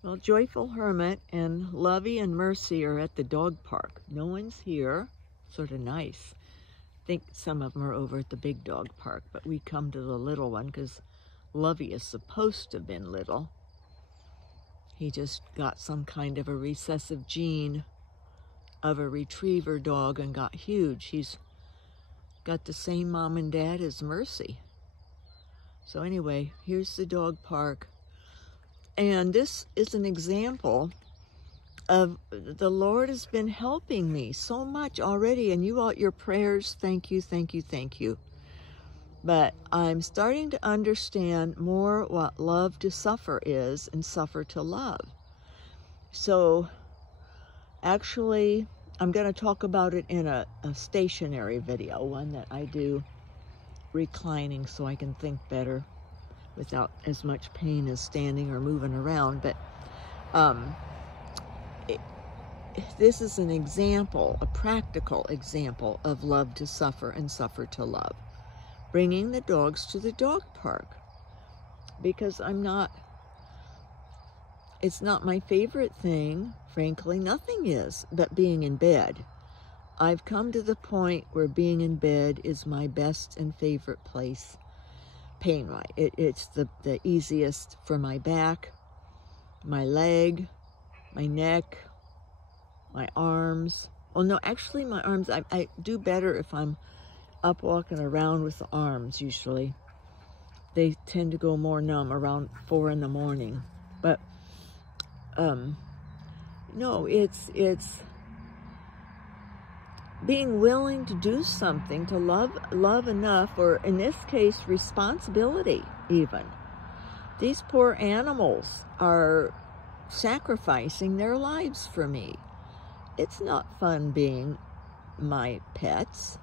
Well, Joyful Hermit and Lovey and Mercy are at the dog park. No one's here. Sort of nice. I think some of them are over at the big dog park, but we come to the little one because Lovey is supposed to have been little. He just got some kind of a recessive gene of a retriever dog and got huge. He's got the same mom and dad as Mercy. So anyway, here's the dog park. And this is an example of the Lord has been helping me so much already. And you all, your prayers, thank you, thank you, thank you. But I'm starting to understand more what love to suffer is and suffer to love. So actually, I'm going to talk about it in a stationary video, one that I do reclining so I can think better without as much pain as standing or moving around. But this is an example, a practical example of love to suffer and suffer to love. Bringing the dogs to the dog park. Because it's not my favorite thing, frankly, nothing is, but being in bed. I've come to the point where being in bed is my best and favorite place, pain-wise. It's the easiest for my back, my leg, my neck, my arms. Well, no, actually my arms, I do better if I'm up walking around with the arms usually. They tend to go more numb around 4 in the morning. But no, it's being willing to do something, to love enough, or in this case, responsibility even. These poor animals are sacrificing their lives for me. It's not fun being my pets.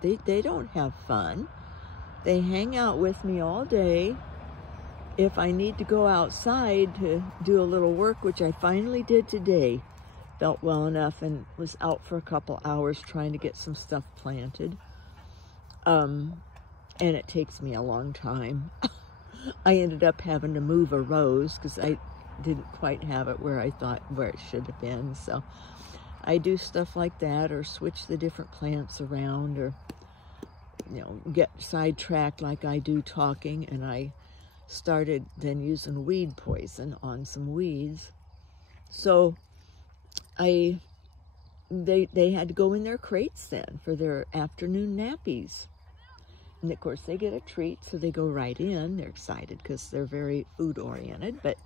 They don't have fun. They hang out with me all day. If I need to go outside to do a little work, which I finally did today, felt well enough and was out for a couple hours trying to get some stuff planted. And it takes me a long time. I ended up having to move a rose because I didn't quite have it where I thought where it should have been. So I do stuff like that, or switch the different plants around, or get sidetracked like I do talking. And I started then using weed poison on some weeds. So they had to go in their crates then for their afternoon nappies. And of course they get a treat, so they go right in. They're excited because they're very food oriented. But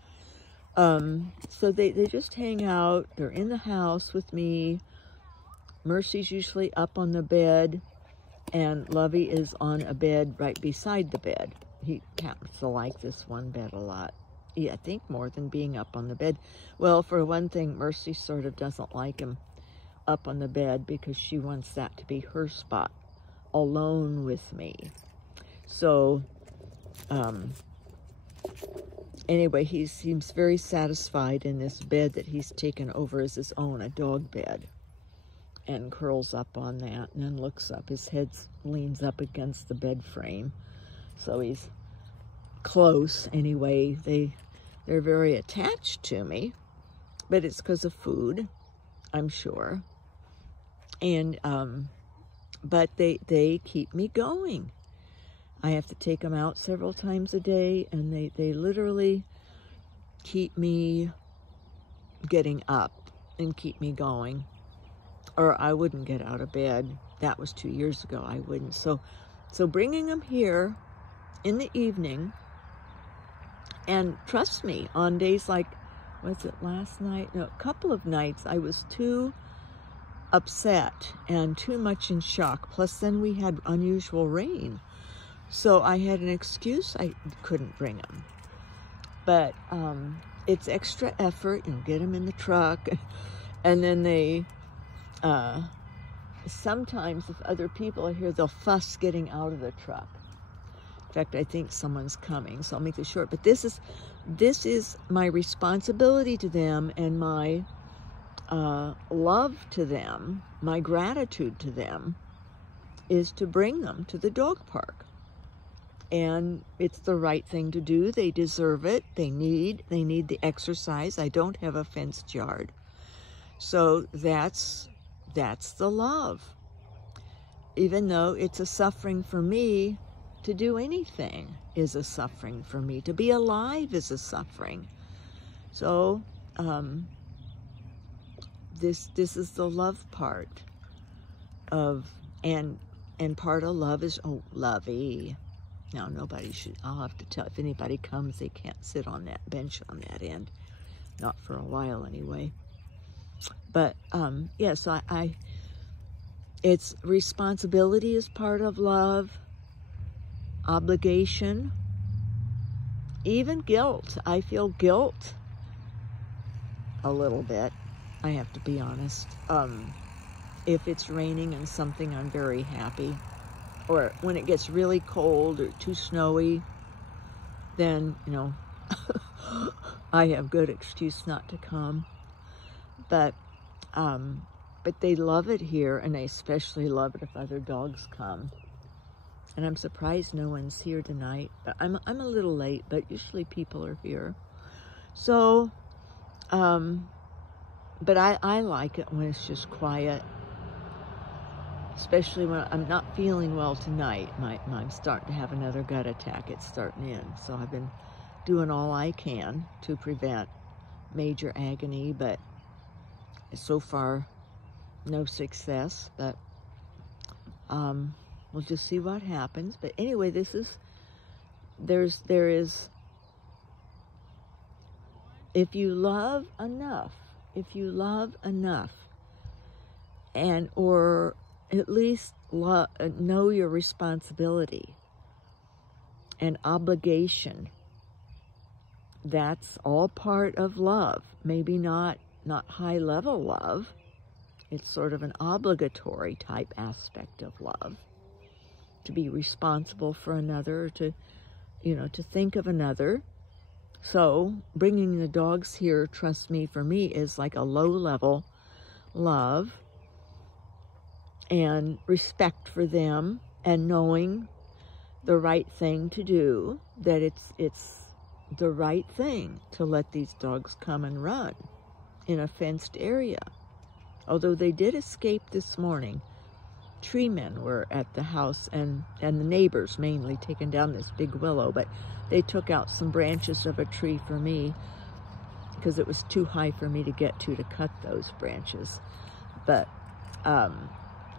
so they just hang out. They're in the house with me. Mercy's usually up on the bed, and Lovey is on a bed right beside the bed. He happens to like this one bed a lot. Yeah, I think more than being up on the bed. Well, for one thing, Mercy sort of doesn't like him up on the bed because she wants that to be her spot, alone with me. So, anyway, he seems very satisfied in this bed that he's taken over as his own, a dog bed, and curls up on that and then looks up. His head leans up against the bed frame. So he's close. Anyway, they're very attached to me, but it's because of food, I'm sure. And but they keep me going. I have to take them out several times a day, and they literally keep me getting up and keep me going. Or I wouldn't get out of bed. That was 2 years ago. I wouldn't. So bringing them here in the evening, and trust me, on days like, was it last night? No, a couple of nights I was too upset and too much in shock. Plus then we had unusual rain. So I had an excuse. I couldn't bring them. But it's extra effort. Get them in the truck. And then they, sometimes if other people are here, they'll fuss getting out of the truck. In fact, I think someone's coming, so I'll make this short. But this is my responsibility to them, and my love to them, my gratitude to them, is to bring them to the dog park. And it's the right thing to do. They deserve it. They need the exercise. I don't have a fenced yard. So that's the love. Even though it's a suffering for me, to do anything is a suffering for me. To be alive is a suffering. So this is the love part of, and part of love is, oh, Lovey. Now, nobody should, I'll have to tell, if anybody comes, they can't sit on that bench on that end. Not for a while, anyway. But, yes, it's responsibility is part of love, obligation, even guilt. I feel guilt a little bit, I have to be honest. If it's raining and something, I'm very happy. Or when it gets really cold or too snowy, then, you know, I have good excuse not to come. But they love it here, and they especially love it if other dogs come. And I'm surprised no one's here tonight. But I'm a little late, but usually people are here. So, but I like it when it's just quiet. Especially when I'm not feeling well tonight. I'm starting to have another gut attack. It's starting in. So I've been doing all I can to prevent major agony, but so far, no success. But we'll just see what happens. But anyway, there is, if you love enough, and or at least know your responsibility and obligation. That's all part of love. Maybe not high-level love. It's sort of an obligatory type aspect of love. To be responsible for another, to think of another. So bringing the dogs here, trust me, for me, is like a low-level love. And respect for them, and knowing the right thing to do, that it's the right thing to let these dogs come and run in a fenced area. Although they did escape this morning. Tree men were at the house, and the neighbors mainly, taking down this big willow, but they took out some branches of a tree for me because it was too high for me to get to cut those branches. But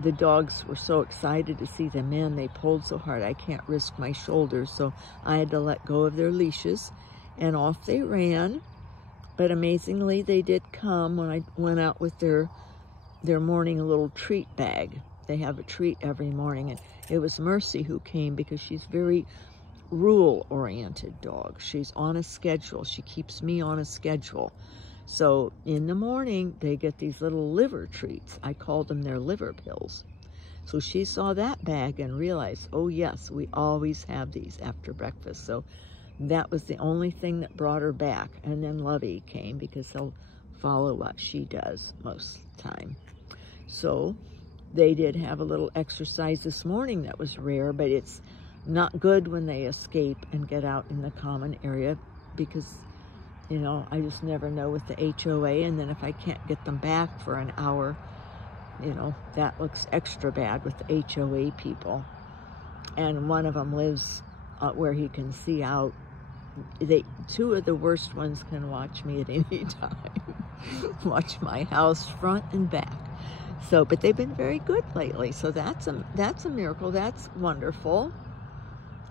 the dogs were so excited to see them in. They pulled so hard I can't risk my shoulders, so I had to let go of their leashes, and off they ran. But amazingly, they did come when I went out with their morning little treat bag. They have a treat every morning, and it was Mercy who came because she's very rule-oriented dog. She's on a schedule. She keeps me on a schedule. So in the morning, they get these little liver treats. I call them their liver pills. So she saw that bag and realized, oh yes, we always have these after breakfast. So that was the only thing that brought her back. And then Lovey came because he'll follow what she does most of the time. So they did have a little exercise this morning that was rare, but it's not good when they escape and get out in the common area because, you know, I just never know with the HOA, and then if I can't get them back for an hour, you know, that looks extra bad with the HOA people. And one of them lives where he can see out. Two of the worst ones can watch me at any time. Watch my house front and back. So, but they've been very good lately. So that's a miracle. That's wonderful.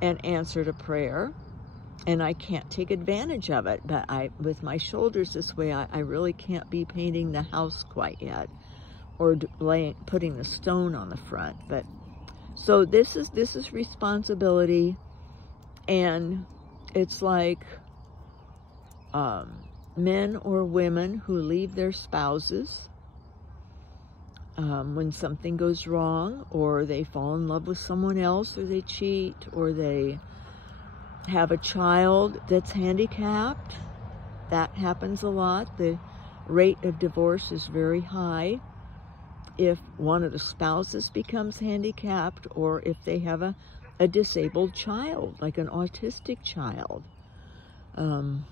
An answer to prayer. And I can't take advantage of it, but with my shoulders this way, I really can't be painting the house quite yet, or putting the stone on the front. But so this is responsibility, and it's like men or women who leave their spouses when something goes wrong, or they fall in love with someone else, or they cheat, or they have a child that's handicapped. That happens a lot. The rate of divorce is very high if one of the spouses becomes handicapped, or if they have a a disabled child, like an autistic child. You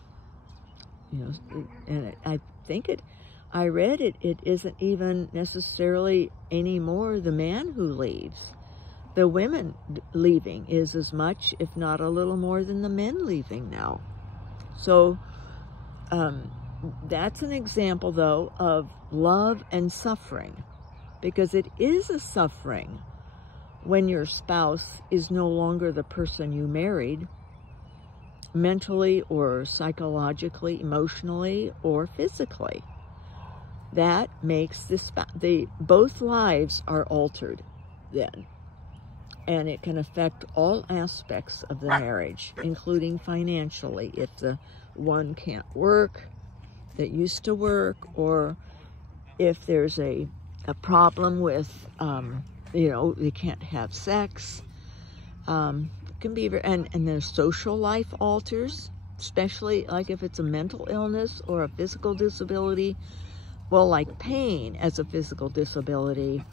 know, and I think I read it isn't even necessarily anymore the man who leaves. The women leaving is as much, if not a little more, than the men leaving now. So that's an example, though, of love and suffering, because it is a suffering when your spouse is no longer the person you married, mentally or psychologically, emotionally or physically. That makes both lives are altered then. And it can affect all aspects of the marriage, including financially, if the one can't work that used to work, or if there's a problem with, you know, they can't have sex. It can be, and their social life alters, especially like if it's a mental illness or a physical disability. Well, like pain as a physical disability,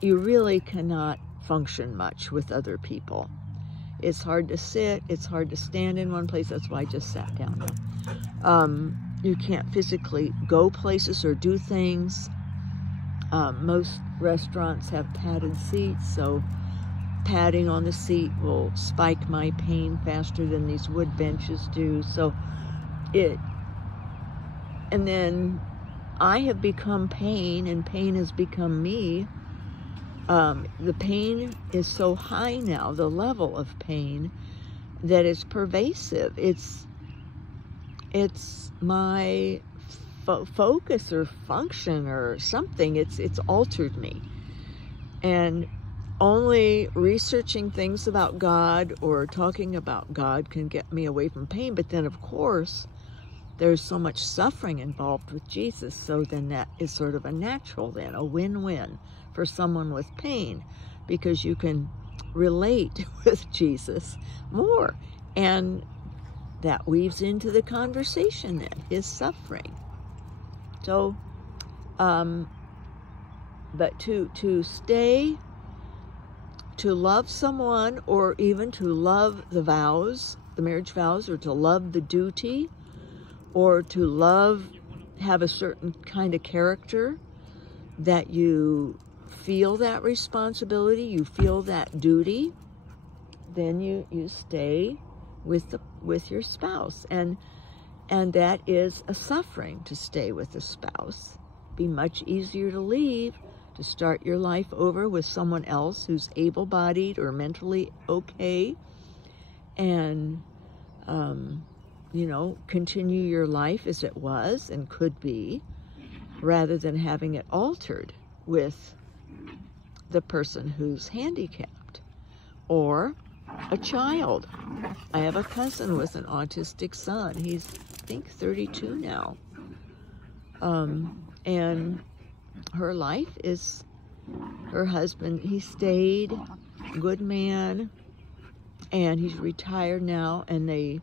you really cannot function much with other people. It's hard to sit, it's hard to stand in one place. That's why I just sat down now. You can't physically go places or do things. Most restaurants have padded seats, so padding on the seat will spike my pain faster than these wood benches do. So and then I have become pain, and pain has become me. The pain is so high now, the level of pain, that it's pervasive. It's my focus or function or something. It's altered me. And only researching things about God or talking about God can get me away from pain. But then, of course, there's so much suffering involved with Jesus. So then that is sort of a natural then, a win-win for someone with pain, because you can relate with Jesus more. And that weaves into the conversation then, his suffering. So, but to stay, to love someone, or even to love the vows, the marriage vows, or to love the duty, or to love, have a certain kind of character, that you feel that responsibility, you feel that duty, then you stay with your spouse. And that is a suffering, to stay with a spouse. Be much easier to leave, to start your life over with someone else who's able-bodied or mentally okay, and you know, continue your life as it was and could be, rather than having it altered with the person who's handicapped or a child. I have a cousin with an autistic son. He's, I think, 32 now. And her life is, her husband, he stayed, good man, and he's retired now, and they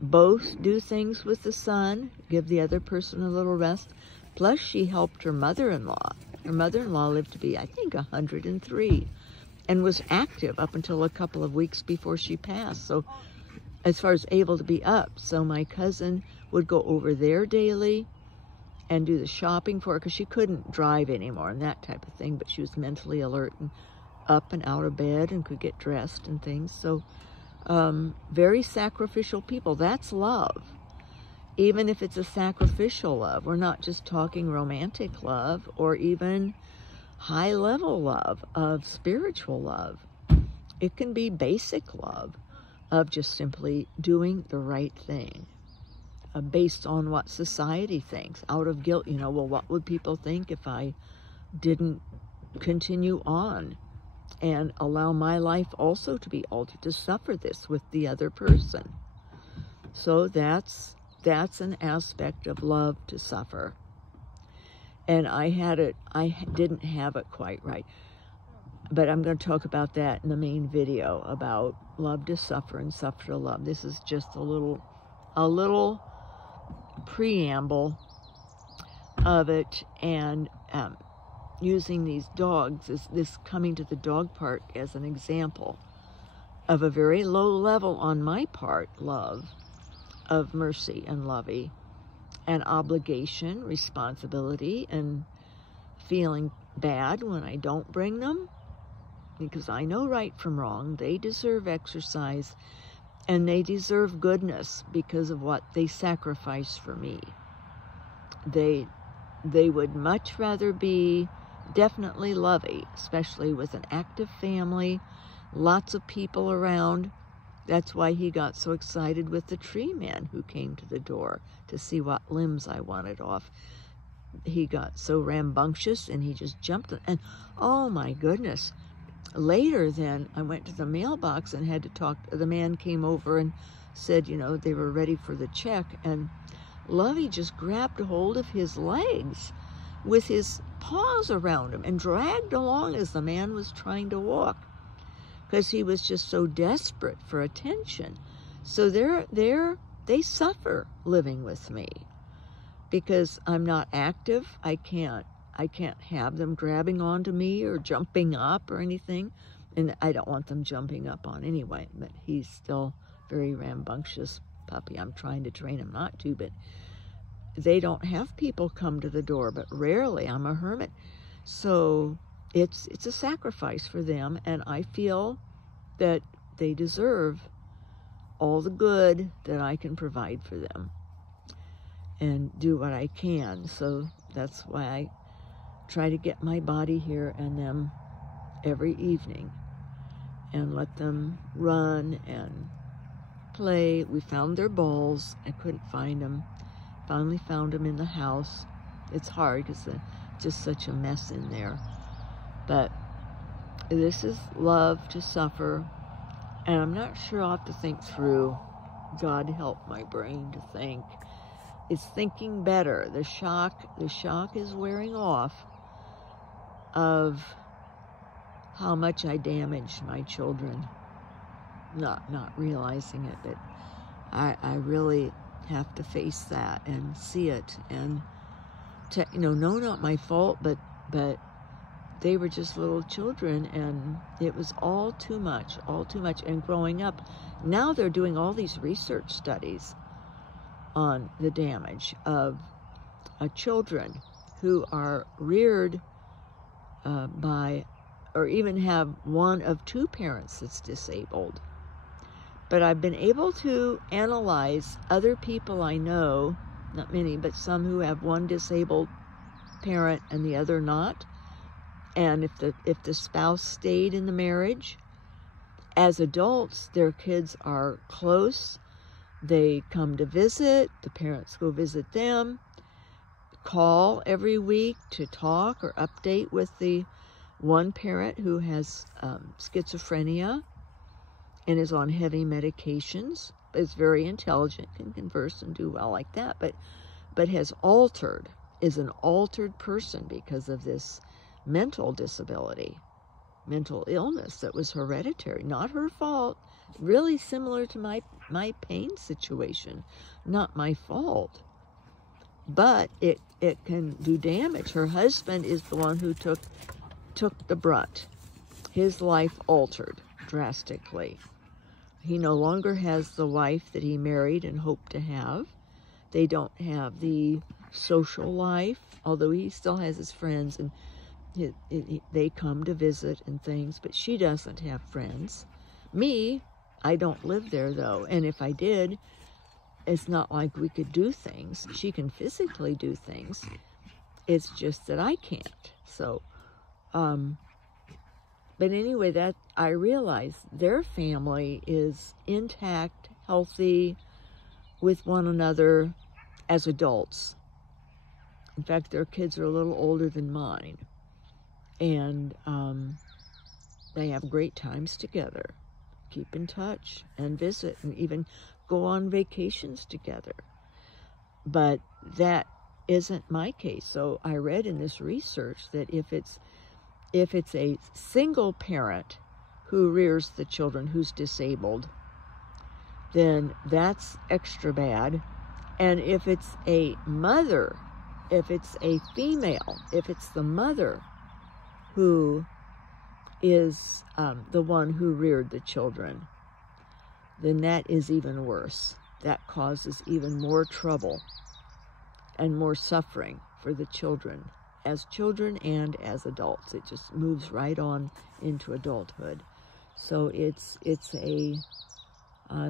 both do things with the son, give the other person a little rest. Plus, she helped her mother-in-law. Her mother-in-law lived to be, I think, 103, and was active up until a couple of weeks before she passed. So, as far as able to be up. So my cousin would go over there daily and do the shopping for her, because she couldn't drive anymore and that type of thing, but she was mentally alert and up and out of bed and could get dressed and things. So very sacrificial people. That's love. Even if it's a sacrificial love, we're not just talking romantic love or even high-level love of spiritual love. It can be basic love of just simply doing the right thing, based on what society thinks, out of guilt. You know, well, what would people think if I didn't continue on and allow my life also to be altered, to suffer this with the other person? So that's an aspect of love, to suffer. And I didn't have it quite right. But I'm going to talk about that in the main video, about love to suffer and suffer to love. This is just a little preamble of it, and using these dogs, this coming to the dog park as an example. of a very low level on my part, love of Mercy and Lovey, and obligation, responsibility, and feeling bad when I don't bring them, because I know right from wrong. They deserve exercise, and they deserve goodness because of what they sacrifice for me. They would much rather be definitely Lovey, especially with an active family, lots of people around. That's why he got so excited with the tree man who came to the door to see what limbs I wanted off. He got so rambunctious, and he just jumped. And oh my goodness. Later then, I went to the mailbox and had to talk. The man came over and said, you know, they were ready for the check. And Lovey just grabbed a hold of his legs with his paws around him and dragged along as the man was trying to walk, because he was just so desperate for attention. So they suffer living with me because I'm not active. I can't have them grabbing onto me or jumping up or anything. And I don't want them jumping up on anyway, but he's still very rambunctious puppy. I'm trying to train him not to, but they don't have people come to the door, but rarely. I'm a hermit. So it's a sacrifice for them, and I feel that they deserve all the good that I can provide for them and do what I can. So that's why I try to get my body here and them every evening and let them run and play. We found their balls. I couldn't find them. Finally found them in the house. It's hard because it's just such a mess in there. But this is love to suffer. And I'm not sure. I'll have to think through. God help my brain to think. It's thinking better. The shock is wearing off of how much I damaged my children. Not realizing it, but I really have to face that and see it, and no, not my fault, but they were just little children, and it was all too much. And growing up, now they're doing all these research studies on the damage of children who are reared by, or even have one of two parents that's disabled. But I've been able to analyze other people I know, not many, but some who have one disabled parent and the other not. And if the spouse stayed in the marriage, as adults, their kids are close. They come to visit. The parents go visit them. Call every week to talk or update with the one parent who has schizophrenia and is on heavy medications, but is very intelligent, can converse and do well like that, but is an altered person because of this mental disability, mental illness that was hereditary, not her fault, really similar to my pain situation, not my fault, but it can do damage. Her husband is the one who took the brunt. His life altered drastically. He no longer has the wife that he married and hoped to have. They don't have the social life, although he still has his friends, and they come to visit and things, but she doesn't have friends. Me, I don't live there, though, and if I did, it's not like we could do things. She can physically do things. It's just that I can't. So, but anyway, that I realize their family is intact, healthy, with one another as adults. In fact, their kids are a little older than mine. And they have great times together, keep in touch and visit and even go on vacations together. But that isn't my case. So I read in this research that if it's a single parent who rears the children who's disabled, then that's extra bad. And if it's a mother, if it's a female, if it's the mother who is the one who reared the children, then that is even worse. That causes even more trouble and more suffering for the children and as adults. It just moves right on into adulthood. So it's a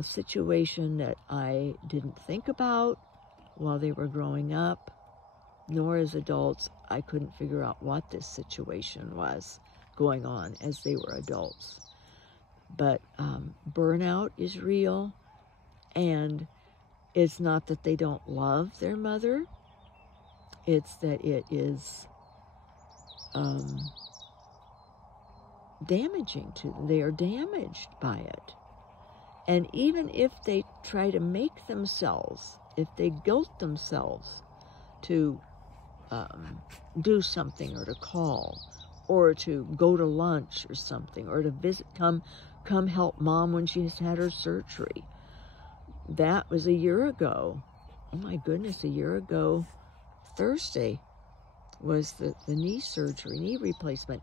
situation that I didn't think about while they were growing up, nor as adults. I couldn't figure out what this situation was going on as they were adults. But burnout is real, and it's not that they don't love their mother. It's that it is damaging to them. They are damaged by it. And even if they try to make themselves, if they guilt themselves to do something, or to call, or to go to lunch or something, or to visit, come help mom when she's had her surgery. That was a year ago. Oh my goodness, a year ago Thursday was the knee surgery, knee replacement.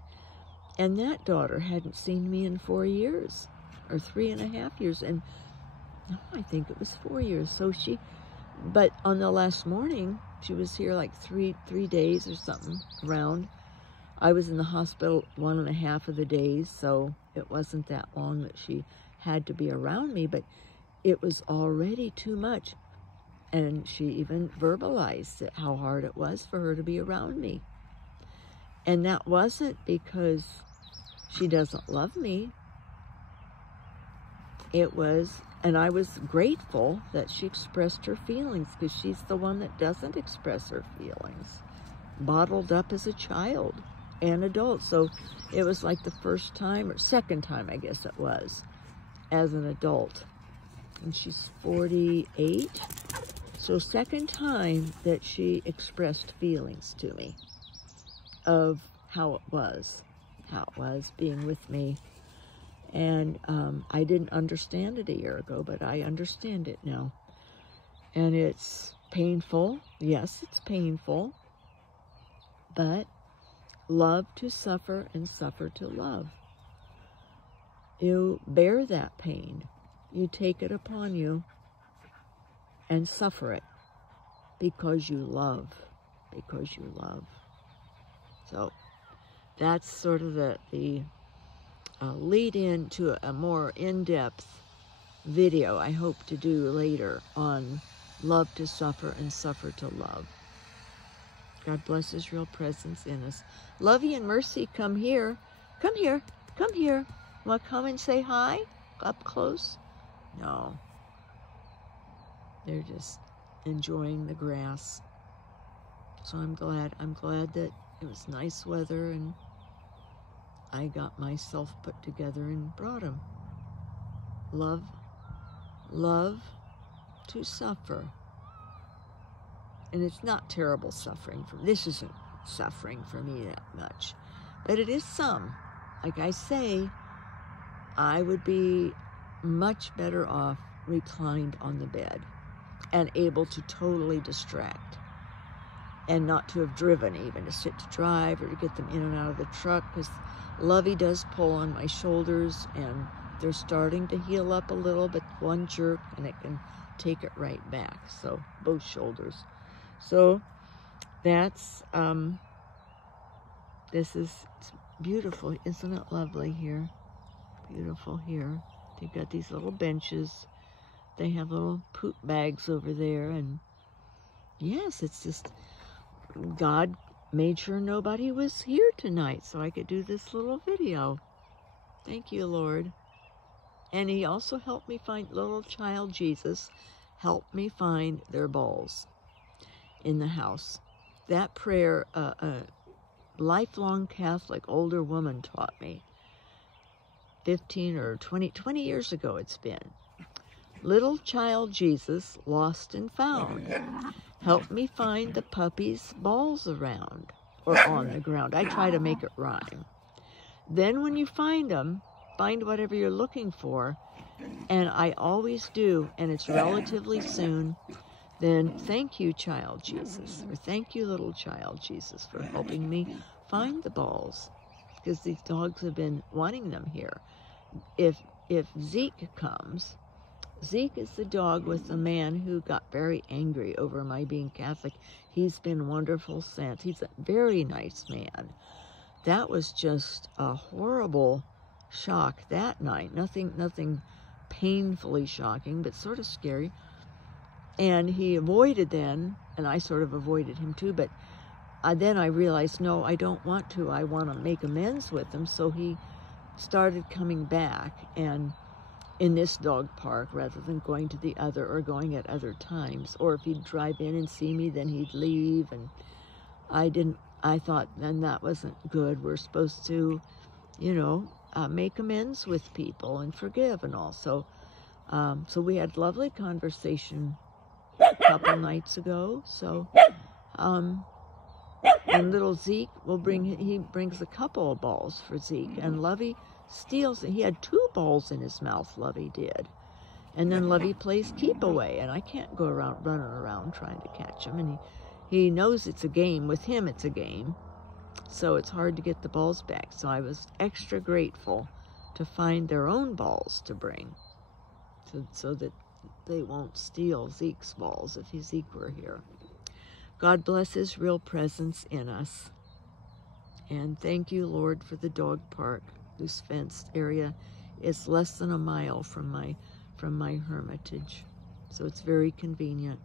And that daughter hadn't seen me in 4 years, or 3.5 years. And no, I think it was 4 years. So but on the last morning, she was here like three days or something around. I was in the hospital 1.5 of the days, so it wasn't that long that she had to be around me, but it was already too much. And she even verbalized how hard it was for her to be around me. And that wasn't because she doesn't love me. It was, and I was grateful that she expressed her feelings, because she's the one that doesn't express her feelings. Bottled up as a child and adult. So it was like the first time, or second time, I guess it was, as an adult. And she's 48. So second time that she expressed feelings to me of how it was being with me. And I didn't understand it a year ago, but I understand it now. And it's painful. Yes, it's painful. But love to suffer and suffer to love. You bear that pain. You take it upon you and suffer it because you love. Because you love. So that's sort of the lead in to a more in-depth video I hope to do later on love to suffer and suffer to love. God bless His real presence in us. Lovey and Mercy, come here. Come here. Come here. Want to come and say hi? Up close? No. They're just enjoying the grass. So I'm glad that it was nice weather and I got myself put together and brought them. Love to suffer. And it's not terrible suffering. This isn't suffering for me that much. But it is some. Like I say, I would be much better off reclined on the bed and able to totally distract. And not to have driven, even to sit to drive or to get them in and out of the truck, because Lovey does pull on my shoulders and they're starting to heal up a little, but one jerk and it can take it right back. So both shoulders. So that's, it's beautiful. Isn't it lovely here? Beautiful here. They've got these little benches. They have little poop bags over there. And yes, it's just, God made sure nobody was here tonight so I could do this little video. Thank you, Lord. And He also helped me find little child Jesus, helped me find their balls in the house. That prayer, a lifelong Catholic older woman taught me 15 or 20 years ago it's been. Little child Jesus, lost and found. Help me find the puppy's balls around or on the ground. I try to make it rhyme. Then when you find them, find whatever you're looking for, and I always do, and it's relatively soon, then thank you, child Jesus, or thank you, little child Jesus, for helping me find the balls, because these dogs have been wanting them here. If Zeke comes, Zeke is the dog with the man who got very angry over my being Catholic. He's been wonderful since. He's a very nice man. That was just a horrible shock that night. Nothing painfully shocking, but sort of scary. And he avoided then, and I sort of avoided him too, but then I realized, no, I don't want to. I want to make amends with him. So he started coming back, and in this dog park rather than going to the other or going at other times. Or if he'd drive in and see me, then he'd leave. And I thought then that wasn't good. We're supposed to, make amends with people and forgive and all. So we had lovely conversation a couple nights ago. So, and little Zeke he brings a couple of balls for Zeke, and Lovey steals it. He had 2 balls in his mouth, Lovey did. And then Lovey plays keep away, and I can't go around running around trying to catch him. And he knows it's a game. With him, it's a game. So it's hard to get the balls back. So I was extra grateful to find their own balls to bring, so that they won't steal Zeke's balls if Zeke were here. God bless his real presence in us. And thank you, Lord, for the dog park, whose fenced area is less than a mile from my hermitage. So it's very convenient.